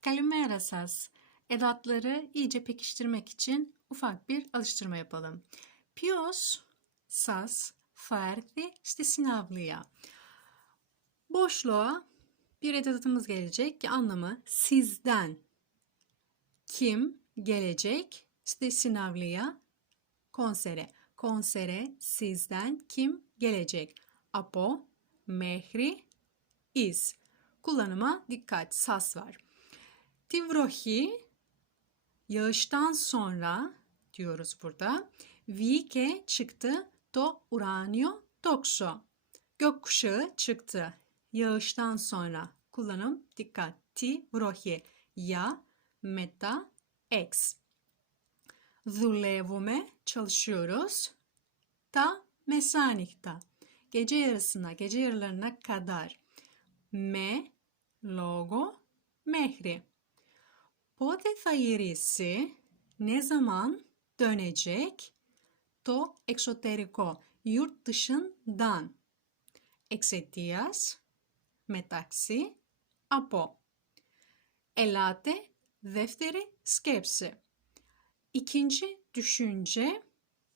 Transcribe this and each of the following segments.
Kalimera σας. Edatları iyice pekiştirmek için ufak bir alıştırma yapalım. Ποιος σας θα έρθει στη συναυλία? Boşluğa bir edatımız gelecek ki anlamı sizden kim gelecek işte sinavlıya konsere. Konsere sizden kim gelecek? Apo, mehri, iz. Kullanıma dikkat, sas var. Tivrohi, yağıştan sonra diyoruz burada. Vike çıktı, to uranio dokşo. Gökkuşağı çıktı. Yağıştan sonra. Kullanım dikkat. Tivrohi, ya, meta, ex. Δουλεύουμε, çalışıyoruz. Ta mesanikta. Gece yarısına, gece yarılarına kadar. Με λόγο μέχρι. Πότε θα γυρίσει, ne zaman dönecek? Το εξωτερικό, yurt dışından. Εξαιτίας, μεταξύ, από. Ελάτε, δεύτερη σκέψη. İkinci düşünce,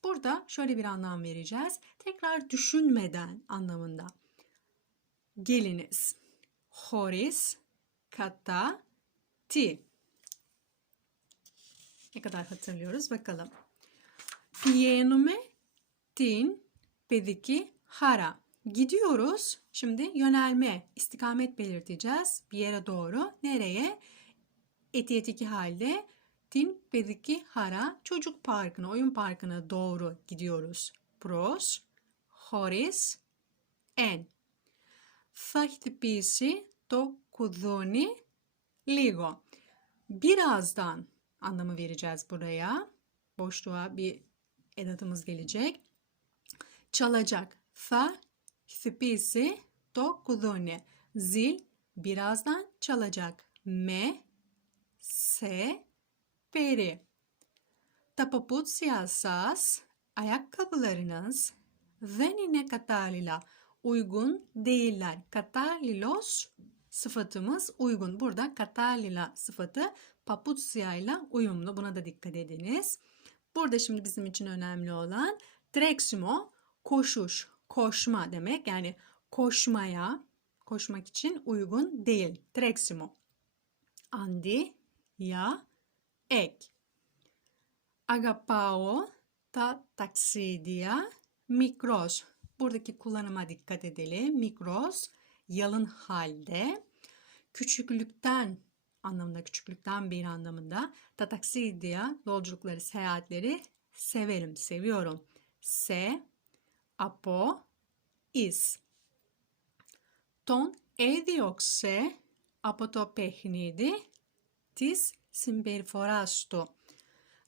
burada şöyle bir anlam vereceğiz. Tekrar düşünmeden anlamında. Geliniz. Horis, kata, ti. Ne kadar hatırlıyoruz bakalım. Piyenome, tin, pediki, hara. Gidiyoruz. Şimdi yönelme, istikamet belirteceğiz. Bir yere doğru. Nereye? Etiyetiki halde tin, pediki, hara. Çocuk parkına, oyun parkına doğru gidiyoruz. Pros, horis, en. Θα χτυπήσει το κουδούνι λίγο. Birazdan anlamı vereceğiz buraya. Boşluğa bir edatımız gelecek. Çalacak. Fa spisi dokuzone. Zil birazdan çalacak. Me se peri. Tapaput siyasas ayakkabılarınız venine katalila uygun değiller. Katalilos sıfatımız uygun. Burada katalila sıfatı paputsya ile uyumlu. Buna da dikkat ediniz. Burada şimdi bizim için önemli olan treximo koşuş, koşma demek. Yani koşmaya, koşmak için uygun değil. Treximo. Andi, ya, ek. Agapao ta taksidia mikros. Buradaki kullanıma dikkat edelim. Mikros yalın halde küçüklükten anlamında küçüklükten bir anlamında tataksidia yolculukları seyahatleri severim seviyorum. Se apo is. Ton έδιωξε από το παιχνίδι της συμπεριφοράς του.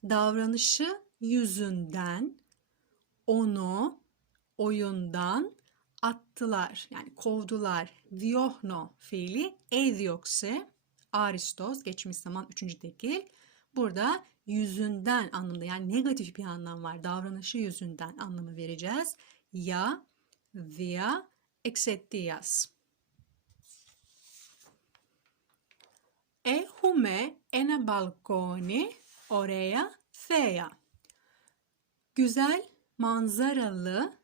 Davranışı yüzünden onu oyundan attılar. Yani kovdular. Diyohno fiili ediokse aristos geçmiş zaman üçüncü tekil. Burada yüzünden anlamında yani negatif bir anlam var. Davranışı yüzünden anlamı vereceğiz. Ya, via, εξαιτίας. Έχουμε ένα balkoni ωραία θέα. Güzel manzaralı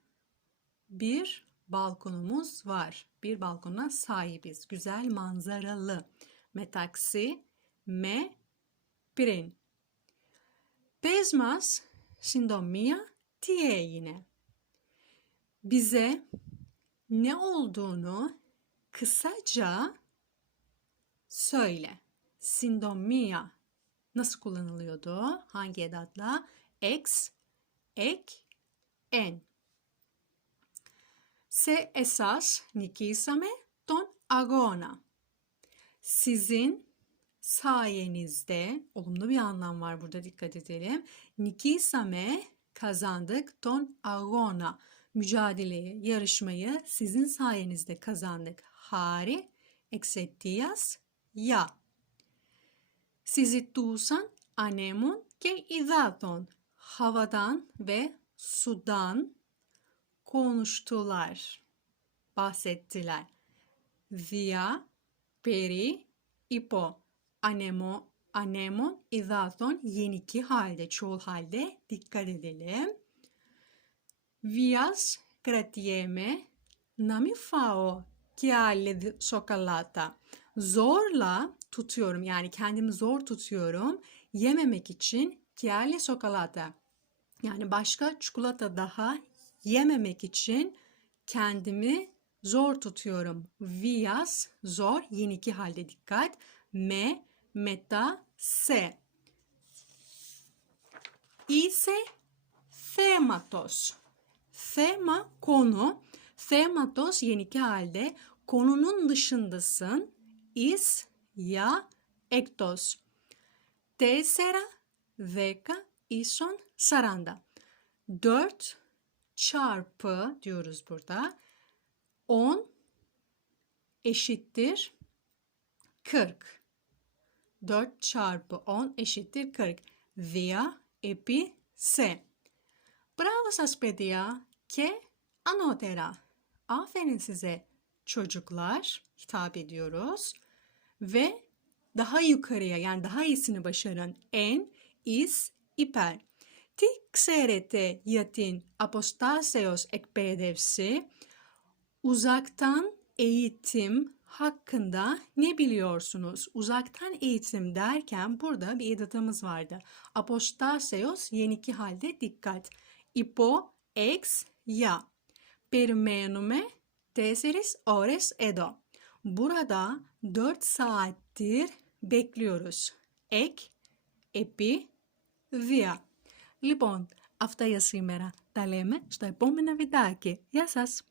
bir balkonumuz var. Bir balkona sahibiz. Güzel manzaralı. Metaksi me πριν. Πες μας συντομία τι έγινε. Bize ne olduğunu kısaca söyle. Sindomia nasıl kullanılıyordu? Hangi edatla? Ex, ek, en. Se esas nikisame ton agona. sizin sayenizde olumlu bir anlam var burada dikkat edelim. Nikisame kazandık don agona mücadeleyi, yarışmayı sizin sayenizde kazandık. Hari eksettias ya. Sizi tuğsan anemun ke idaton havadan ve sudan konuştular, bahsettiler. Via Peri, ipo, anemo, anemon, izaton yeniki halde, çoğul halde dikkat edelim. Vias kratieme na mi fao ki alle sokalata. Zorla tutuyorum yani kendimi zor tutuyorum yememek için ki alle sokalata. Yani başka çikolata daha yememek için kendimi zor tutuyorum. Vias zor. Yeni iki halde dikkat. Me, meta, se. Ise thematos. Thema konu. Thematos yeni iki halde konunun dışındasın. Is ya ektos. Tesera deka ison saranda. 4 çarpı diyoruz burada. 10 eşittir 40. 4 çarpı 10 eşittir 40. Δια επί σε. Bravo σας παιδιά και anotera. Aferin size çocuklar hitap ediyoruz. Ve daha yukarıya yani daha iyisini başarın. En, is, υπέρ. Τι ξέρετε για την αποστάσεως εκπαίδευση? Uzaktan eğitim hakkında ne biliyorsunuz? Uzaktan eğitim derken burada bir edatımız vardı. Apostaseos yeniki halde dikkat. Ipo, ex, ya. Περιμένουμε 4 ώρες εδώ. Burada 4 saattir bekliyoruz. Εκ, επί, δια. Λοιπόν, αυτά για σήμερα. Τα λέμε στο επόμενο βιντεάκι. Γεια σας!